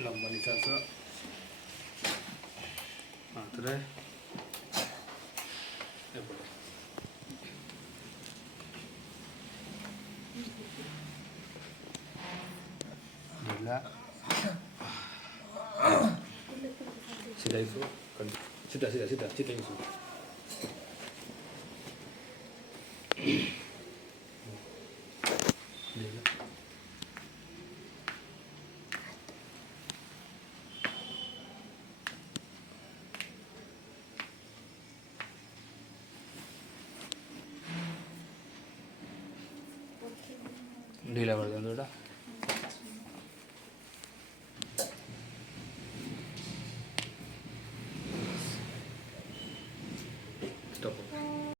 लंबानीचं मात्र sida isu kan sida isu ढीला कर दो बेटा